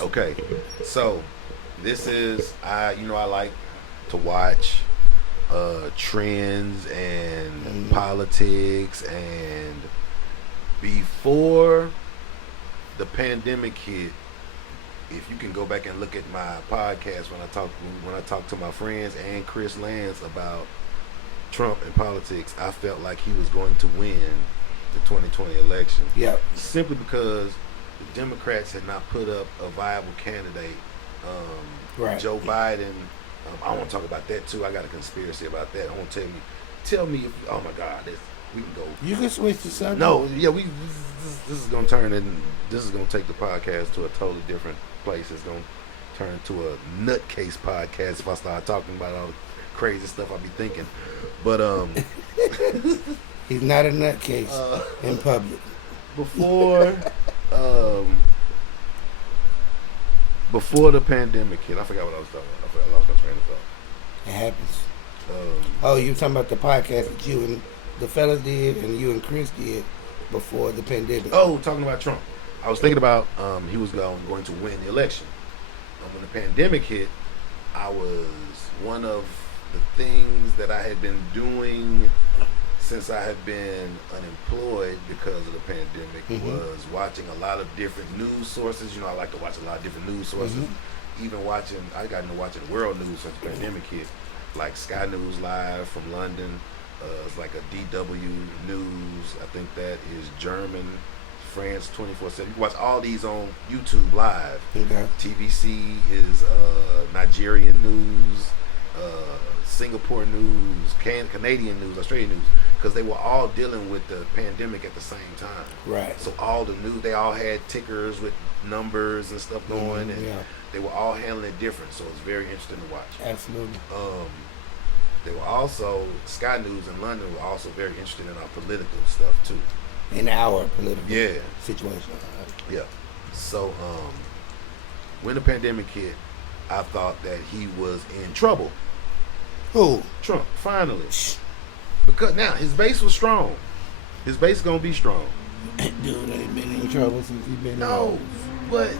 Okay, so this is I like to watch trends and politics, and before the pandemic hit, if you can go back and look at my podcast when I talk to my friends and Chris Lance about Trump and politics, I felt like he was going to win the 2020 election. Yeah. Simply because the Democrats had not put up a viable candidate. Right. Joe Biden. I want to talk about that too. I got a conspiracy about that. I want to tell me if, oh my God, we can go. You can switch to something. No, yeah, this is gonna turn in. This is gonna take the podcast to a totally different place. It's gonna turn into a nutcase podcast if I start talking about all the crazy stuff I be thinking. But he's not a nutcase in public. Before the pandemic hit, I forgot what I was talking about. I lost my train of thought. It happens. You talking about the podcast that you and the fellas did and you and Chris did before the pandemic? Oh, talking about Trump. I was thinking about he was going to win the election. When the pandemic hit, one of the things that I had been doing since I had been unemployed because of the pandemic was watching a lot of different news sources. You know, I like to watch a lot of different news sources. Even I got into watching world news since the pandemic hit, like Sky News Live from London. It's like a DW News. I think that is German. France 24/7. You can watch all these on YouTube live. Okay. TVC is Nigerian news, Singapore news, Canadian news, Australian news, because they were all dealing with the pandemic at the same time. Right. So all the news, they all had tickers with numbers and stuff going, and they were all handling it different. So it's very interesting to watch. Absolutely. They were also, Sky News in London were also very interested in our political stuff too. In our political situation. Yeah. So when the pandemic hit, I thought that he was in trouble. Who? Trump, finally. Because now his base was strong. His base gonna be strong. Dude ain't been in trouble since he been No, but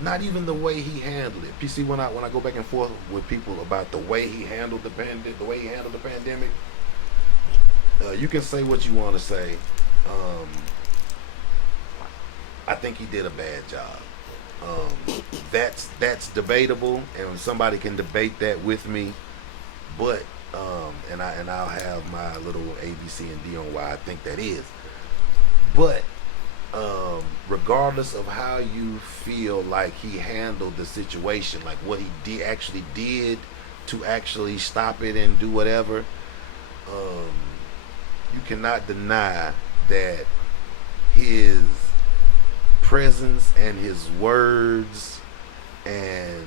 not even the way he handled it. You see, when I go back and forth with people about the way he handled the pandemic, you can say what you want to say. I think he did a bad job. That's debatable, and somebody can debate that with me. But and I'll have my little A, B, C, and D on why I think that is. But regardless of how you feel like he handled the situation, like what he actually did to actually stop it and do whatever, you cannot deny that his presence and his words and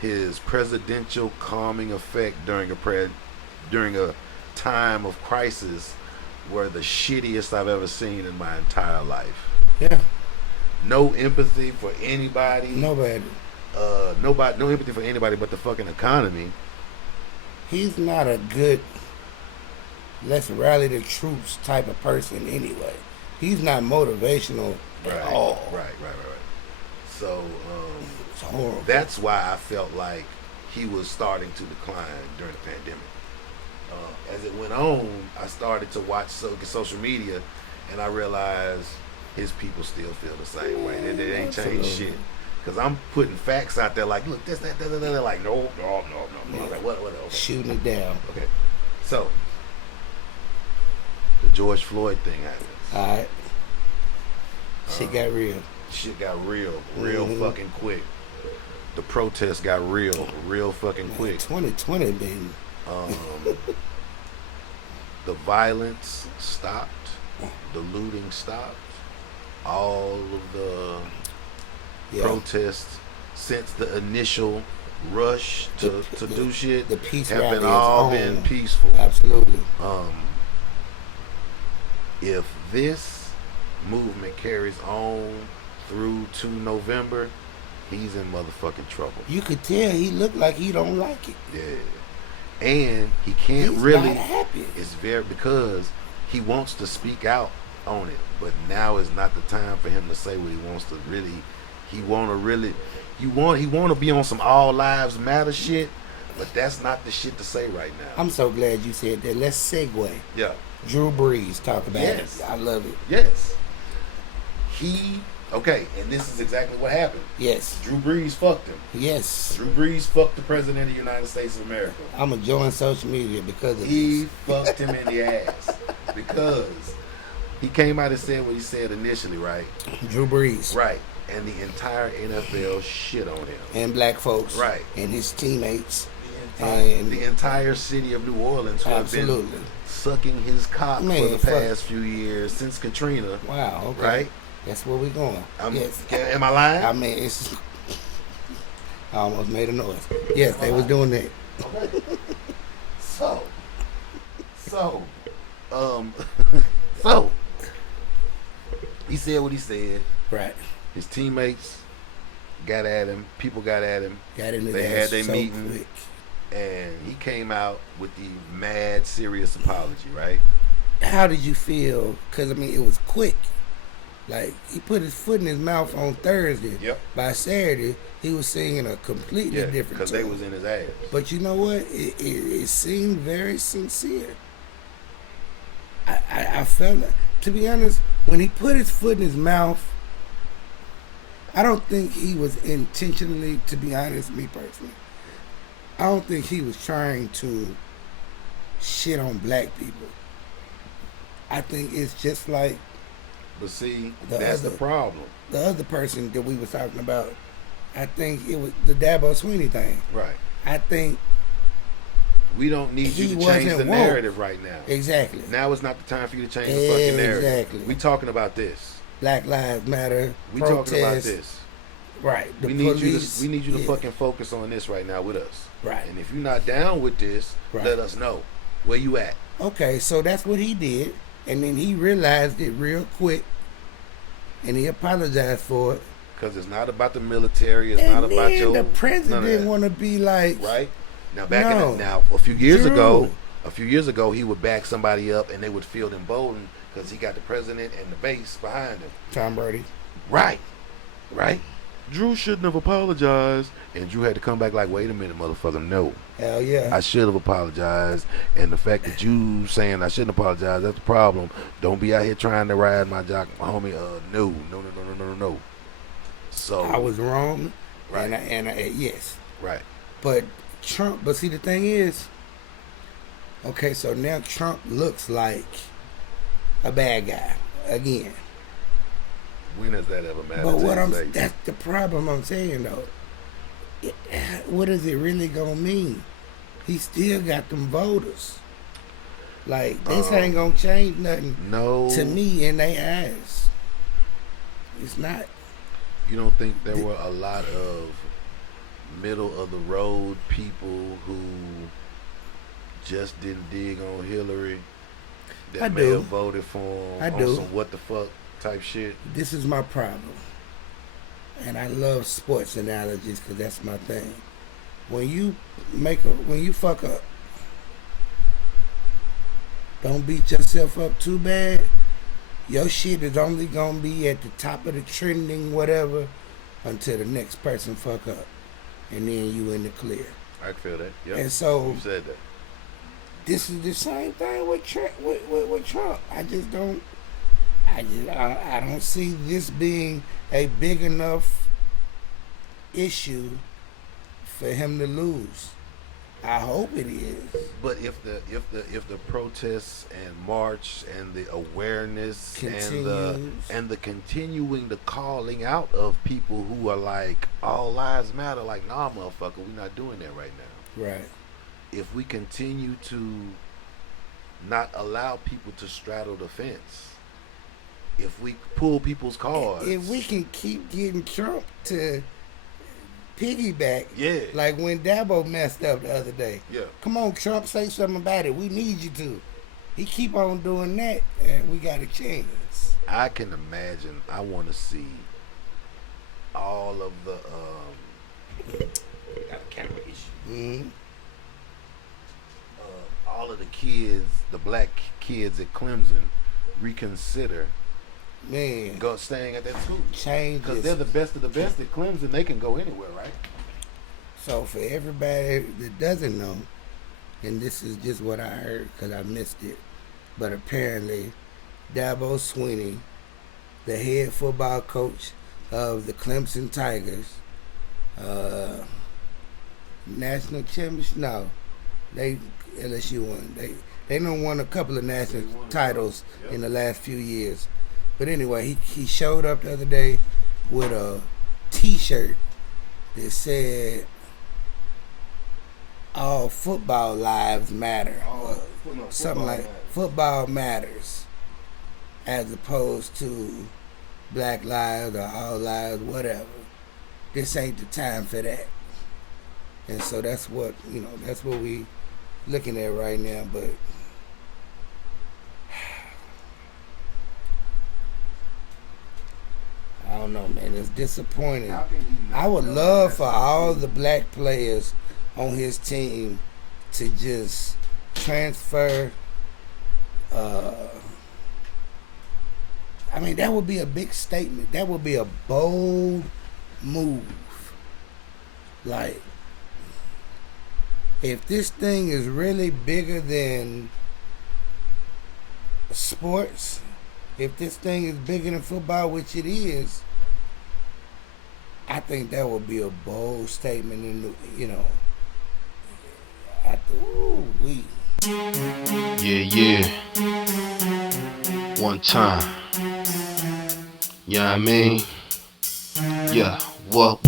his presidential calming effect during a time of crisis were the shittiest I've ever seen in my entire life. Yeah. No empathy for anybody. Nobody. No empathy for anybody but the fucking economy. He's not a good let's rally the troops type of person anyway. He's not motivational at all. Right. So it's horrible. That's why I felt like he was starting to decline during the pandemic. As it went on, I started to watch social media, and I realized his people still feel the same way. They ain't changed shit. Because I'm putting facts out there like, look, this, that, they're like, no. I was like, what? Okay. Shooting it down. Okay. So, the George Floyd thing happens. All right. Shit got real. Shit got real fucking quick. The protests got real fucking quick. 2020, baby. The violence stopped. The looting stopped. All of the protests since the initial rush to do shit the peace have been peaceful. Absolutely. If this movement carries on through to November, he's in motherfucking trouble. You could tell he looked like he don't like it. Yeah. And he can't He's really not happy. It's because he wants to speak out on it, but now is not the time for him to say what he wants to really He want to be on some all lives matter shit, but that's not the shit to say right now. I'm so glad you said that. Let's segue. Yeah. Drew Brees, talk about Yes. it. I love it. Yes. Okay, and this is exactly what happened. Yes. Drew Brees fucked him. Yes. Drew Brees fucked the president of the United States of America. I'm going to join social media because of He this. fucked him in the ass because he came out and said what he said initially, right? Drew Brees. Right. And the entire NFL shit on him. And black folks. Right. And his teammates. The entire city of New Orleans who have been sucking his cock for the past few years since Katrina. Wow. Okay. Right? That's where we're going. Yes. Am I lying? I mean, it's... I almost made a noise. Yes, they was doing that. Okay. So, he said what he said. Right. His teammates got at him. People got at him. They had their meeting. Quick. And he came out with the mad serious apology, right? How did you feel? Because, I mean, it was quick. Like, he put his foot in his mouth on Thursday. Yep. By Saturday, he was singing a completely different because they was in his ass. But you know what? It seemed very sincere. I felt, to be honest, when he put his foot in his mouth, I don't think he was intentionally, to be honest, me personally, I don't think he was trying to shit on black people. I think it's just like... But see, that's the problem. The other person that we was talking about, I think it was the Dabo Sweeney thing. Right. I think we don't need you to change the narrative right now. Exactly. Now is not the time for you to change the fucking narrative. Exactly. We talking about this. Black Lives Matter. We talking about this. Right. We need you to fucking focus on this right now with us. Right. And if you're not down with this, let us know. Where you at? Okay, so that's what he did. And then he realized it real quick, and he apologized for it. Because it's not about the military. It's not about your... the president didn't want to be like... Right? Now, a few years ago, he would back somebody up, and they would feel emboldened because he got the president and the base behind him. Tom Brady. Right. Drew shouldn't have apologized. And Drew had to come back like, wait a minute, motherfucker, no. Hell yeah. I should have apologized. And the fact that you saying I shouldn't apologize, that's the problem. Don't be out here trying to ride my jock, homie. No. So I was wrong. Right. And I yes. Right. But see, the thing is, okay, so now Trump looks like a bad guy again. When has that ever mattered? But that's the problem I'm saying though. What is it really gonna mean? He still got them voters. Like, this ain't gonna change nothing. No. To me, in their eyes, it's not. You don't think there were a lot of middle of the road people who just didn't dig on Hillary that may have voted for him on some what the fuck type shit? This is my problem. And I love sports analogies because that's my thing. When you fuck up, don't beat yourself up too bad. Your shit is only gonna be at the top of the trending whatever until the next person fuck up, and then you in the clear. I feel that. Yep. And so you said that. This is the same thing with Trump. I don't see this being a big enough issue for him to lose. I hope it is. But if the protests and march and the awareness and the continuing the calling out of people who are like all lives matter, like, nah, motherfucker, we're not doing that right now. Right. If we continue to not allow people to straddle the fence, if we pull people's cards, if we can keep getting Trump to piggyback, yeah, like when Dabo messed up the other day. Yeah, come on, Trump, say something about it. We need you to. He keep on doing that, and we got a chance. I can imagine. I want to see all of the got a camera issue. Mm-hmm. All of the kids, the black kids at Clemson, reconsider man, go staying at that school. changes. Because they're the best of the best at Clemson. They can go anywhere, right? So for everybody that doesn't know, and this is just what I heard because I missed it, but apparently Dabo Swinney, the head football coach of the Clemson Tigers, national championship. No, they LSU won. They done won a couple of national titles in the last few years. But anyway, he showed up the other day with a T-shirt that said "All football lives matter," or something like "Football matters," as opposed to "Black lives" or "All lives," whatever. This ain't the time for that. And so that's what we looking at right now. But I don't know, man. It's disappointing. I would love for all the black players on his team to just transfer. I mean, that would be a big statement. That would be a bold move. Like, if this thing is really bigger than sports, if this thing is bigger than football, which it is, I think that would be a bold statement. Yeah. One time. Yeah, I mean. Yeah, what?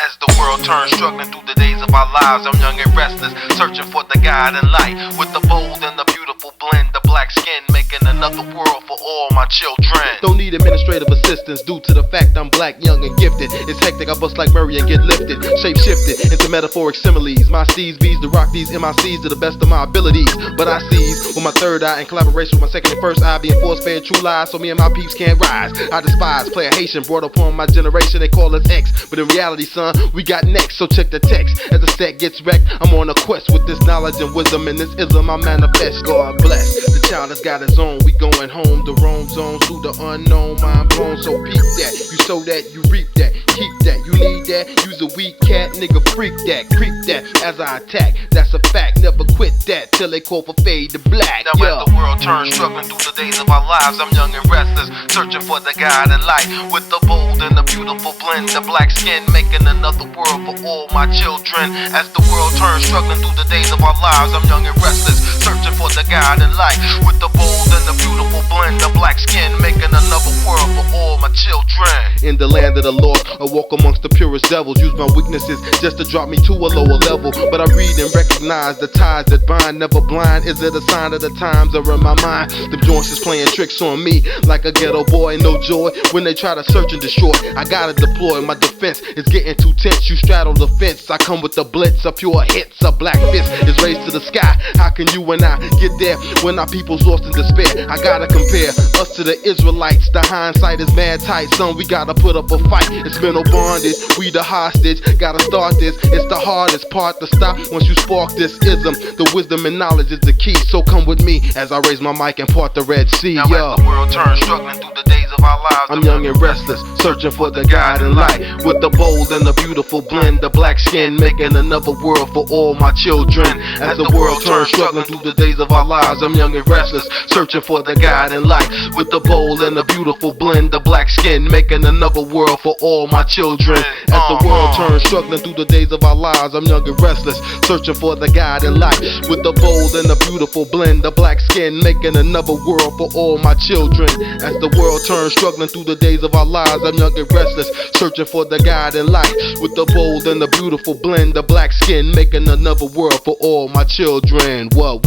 As the world turns, struggling through the days of our lives, I'm young and restless, searching for the God and light. With the bold and the beautiful blend, the black skin, making another world for all my children. Don't need administrative assistance due to the fact I'm black, young and gifted. It's hectic, I bust like Murray and get lifted, shape shifted into metaphoric similes. My C's, B's, to rock these MICs to the best of my abilities. But I seize with my third eye in collaboration with my second and first eye, being force fed true lies, so me and my peeps can't rise. I despise player Haitian, brought upon my generation, they call us X, but in reality, son, we got next, so check the text. As the set gets wrecked, I'm on a quest with this knowledge and wisdom, and this ism I manifest. God bless, the child has got his own. We going home, the roam zones through the unknown, mind blown. So peep that, you sow that, you reap that, keep that. You need that, use a weak cat, nigga, freak that, creep that. As I attack, that's a fact. Never quit that till they call for fade to black. Now as the world turns, struggling through the days of our lives, I'm young and restless, searching for the God and light. With the bold and the beautiful blend, the black skin, making another world for all my children. As the world turns, struggling through the days of our lives, I'm young and restless, searching for the God and light. With the bold and the beautiful blend, the black skin, making another world for all my children. In the land of the Lord, I walk amongst the purest devils. Use my weaknesses just to drop me to a lower level. But I read and recognize the ties that bind, never blind. Is it a sign of the times or in my mind? The joints is playing tricks on me like a ghetto boy. No joy when they try to search and destroy. I gotta deploy my defense. It's getting too tense. You straddle the fence. I come with the blitz, a pure hits. A black fist is raised to the sky. How can you and I get there when our people's lost in despair? I gotta compare us to the Israelites. The hindsight is mad tight, son. We gotta put up a fight. It's mental bondage. We the hostage. Gotta start this. It's the hardest part to stop once you spark this ism. The wisdom and knowledge is the key. So come with me as I raise my mic and part the Red Sea. Now as the world turns, struggling through the days of our lives, I'm young and restless, searching for the God and light. With the bold and the beautiful blend, the black skin, making another world for all my children. As the world turns, struggling through the days of our lives, I'm young and restless, searching for the God and light. With the bold and the beautiful blend, the black skin, making another world for all my children. As the world turns, struggling through the days of our lives, I'm young and restless, searching for the God and light. With the bold and the beautiful blend, the black skin, making another world for all my children. As the world turns, struggling through the days of our lives, I'm young and restless, searching for the God and light. With the bold and the beautiful blend, the black skin, making another world for all my children. What?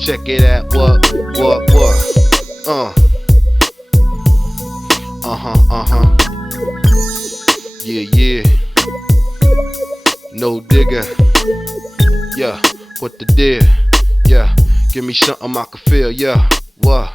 Check it out, what? Yeah. No digger. Yeah, what the deal? Yeah, give me something I can feel. Yeah, what?